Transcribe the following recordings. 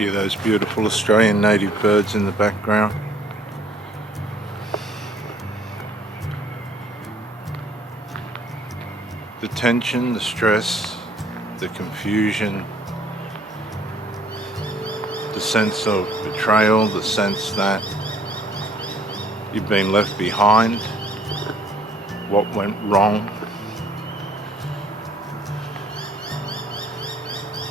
Hear those beautiful Australian native birds in the background. The tension, the stress, the confusion, the sense of betrayal, the sense that you've been left behind, what went wrong,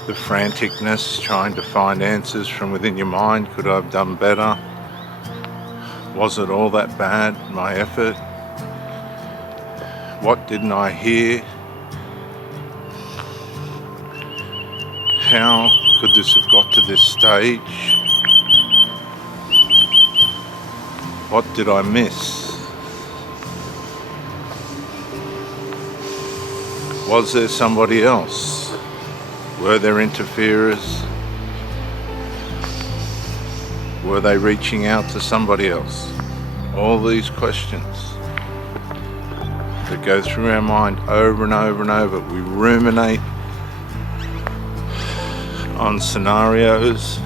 the franticness, trying to find answers from within your mind. Could I have done better? Was it all that bad, my effort? What didn't I hear? How could this have got to this stage? What did I miss? Was there somebody else? Were there interferers? Were they reaching out to somebody else? All these questions that go through our mind over and over and over. We ruminate on scenarios,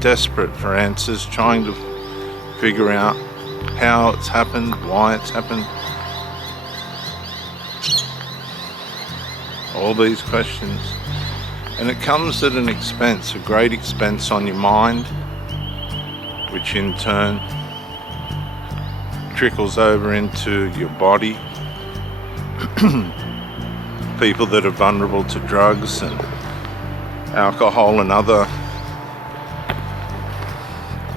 desperate for answers, trying to figure out how it's happened, why it's happened. All these questions, and it comes at an expense, a great expense on your mind, which in turn trickles over into your body. People that are vulnerable to drugs and alcohol and other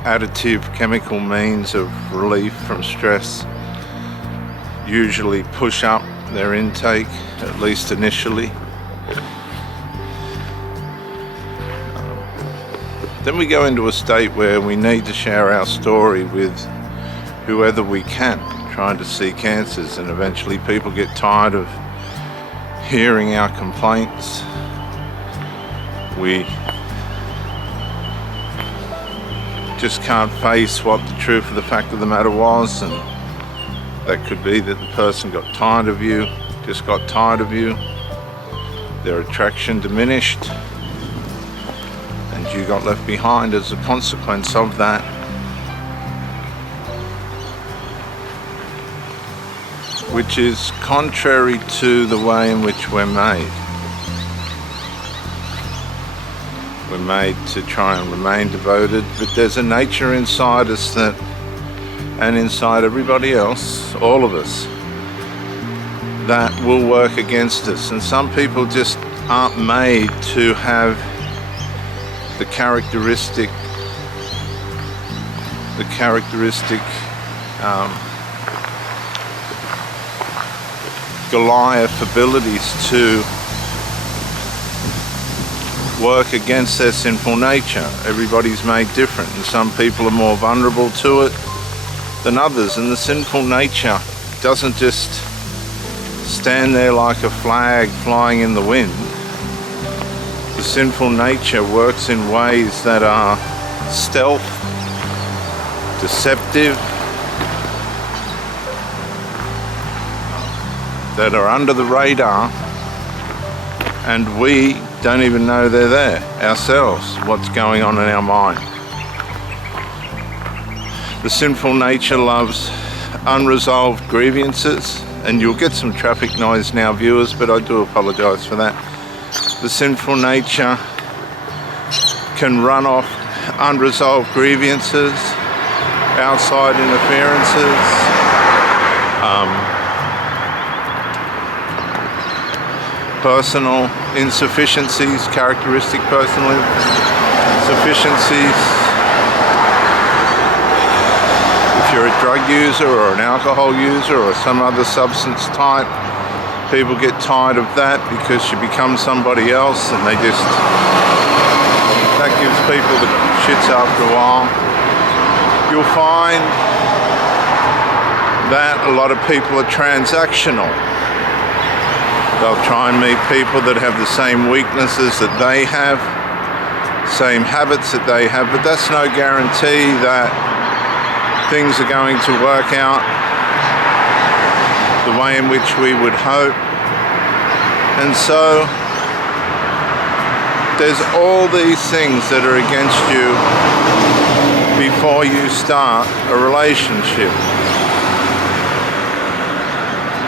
additive chemical means of relief from stress usually push up their intake, at least initially. Then we go into a state where we need to share our story with whoever we can, trying to seek answers, and eventually people get tired of hearing our complaints. We just can't face what the truth of the fact of the matter was, and that could be that the person got tired of you, just got tired of you, their attraction diminished, and you got left behind as a consequence of that. Which is contrary to the way in which we're made. We're made to try and remain devoted, but there's a nature inside us that, and inside everybody else, all of us, that will work against us. And some people just aren't made to have the characteristic Goliath abilities to work against their sinful nature. Everybody's made different, and some people are more vulnerable to it than others, and the sinful nature doesn't just stand there like a flag flying in the wind. The sinful nature works in ways that are stealth, deceptive, that are under the radar, and we don't even know they're there ourselves, what's going on in our mind. The sinful nature loves unresolved grievances, and you'll get some traffic noise now, viewers, but I do apologize for that. The sinful nature can run off unresolved grievances, outside interferences, personal insufficiencies, characteristic personal insufficiencies. If you're a drug user or an alcohol user or some other substance type, people get tired of that because you become somebody else, and that gives people the shits after a while. You'll find that a lot of people are transactional. They'll try and meet people that have the same weaknesses that they have, same habits that they have, but that's no guarantee that things are going to work out the way in which we would hope. And so there's all these things that are against you before you start a relationship.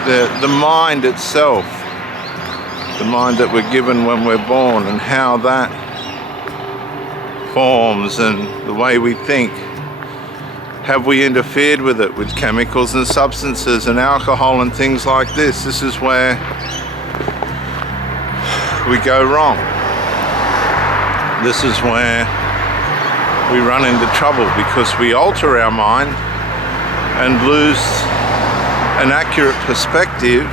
The mind itself, the mind that we're given when we're born, and how that forms and the way we think. Have we interfered with it with chemicals and substances and alcohol and things like this? This is where we go wrong. This is where we run into trouble, because we alter our mind and lose an accurate perspective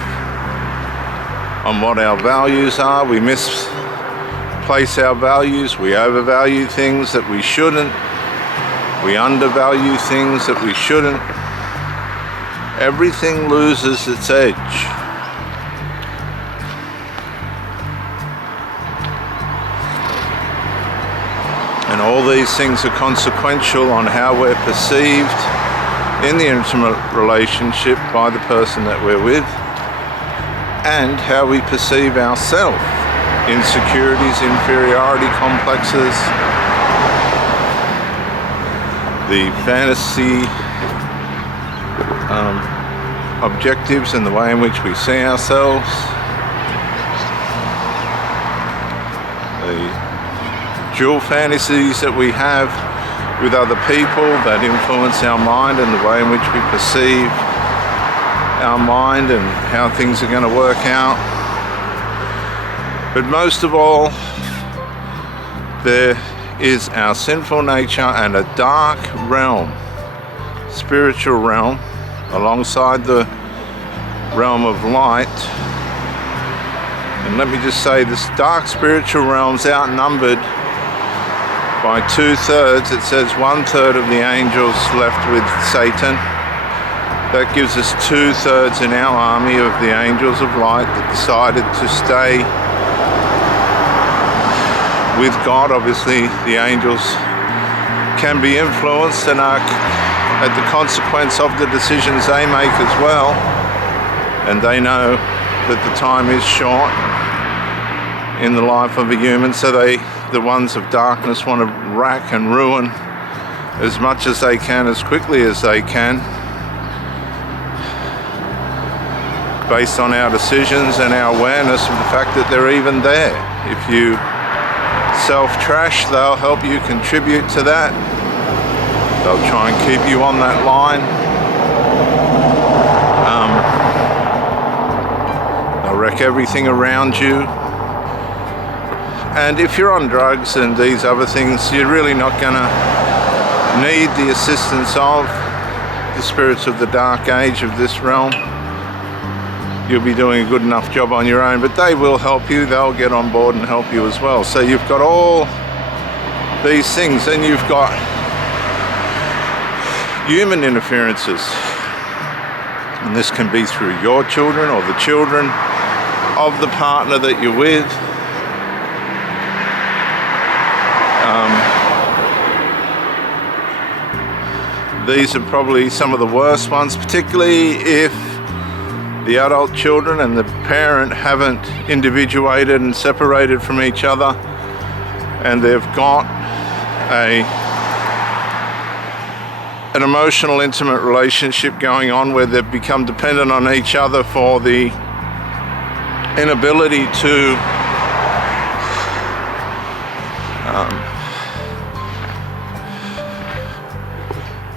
on what our values are. We misplace our values. We overvalue things that we shouldn't. We undervalue things that we shouldn't. Everything loses its edge. And all these things are consequential on how we're perceived in the intimate relationship by the person that we're with, and how we perceive ourselves. Insecurities, inferiority complexes, the fantasy objectives and the way in which we see ourselves, the dual fantasies that we have with other people that influence our mind and the way in which we perceive our mind and how things are going to work out. But most of all, there is our sinful nature and a dark realm, spiritual realm, alongside the realm of light. And let me just say, this dark spiritual realm's outnumbered by 2/3. It says 1/3 of the angels left with Satan. That gives us 2/3 in our army of the angels of light that decided to stay with God. Obviously, the angels can be influenced and are at the consequence of the decisions they make as well. And they know that the time is short in the life of a human, so the ones of darkness want to rack and ruin as much as they can, as quickly as they can, based on our decisions and our awareness of the fact that they're even there. If you self-trash, they'll help you contribute to that. They'll try and keep you on that line. They'll wreck everything around you. And if you're on drugs and these other things, you're really not going to need the assistance of the spirits of the dark age of this realm. You'll be doing a good enough job on your own, but they will help you. They'll get on board and help you as well. So you've got all these things. Then you've got human interferences. And this can be through your children or the children of the partner that you're with. These are probably some of the worst ones, particularly if the adult children and the parent haven't individuated and separated from each other, and they've got an emotional, intimate relationship going on where they've become dependent on each other for the inability to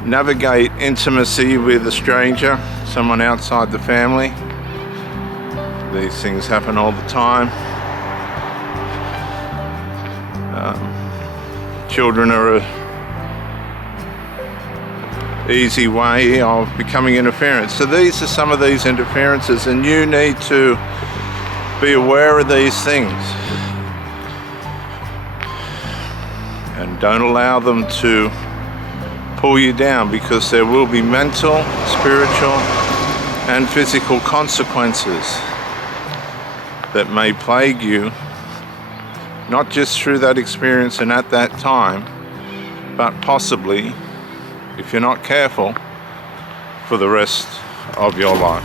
navigate intimacy with a stranger, someone outside the family. These things happen all the time. Children are an easy way of becoming interference. So these are some of these interferences, and you need to be aware of these things and don't allow them to pull you down, because there will be mental, spiritual, and physical consequences that may plague you, not just through that experience and at that time, but possibly, if you're not careful, for the rest of your life.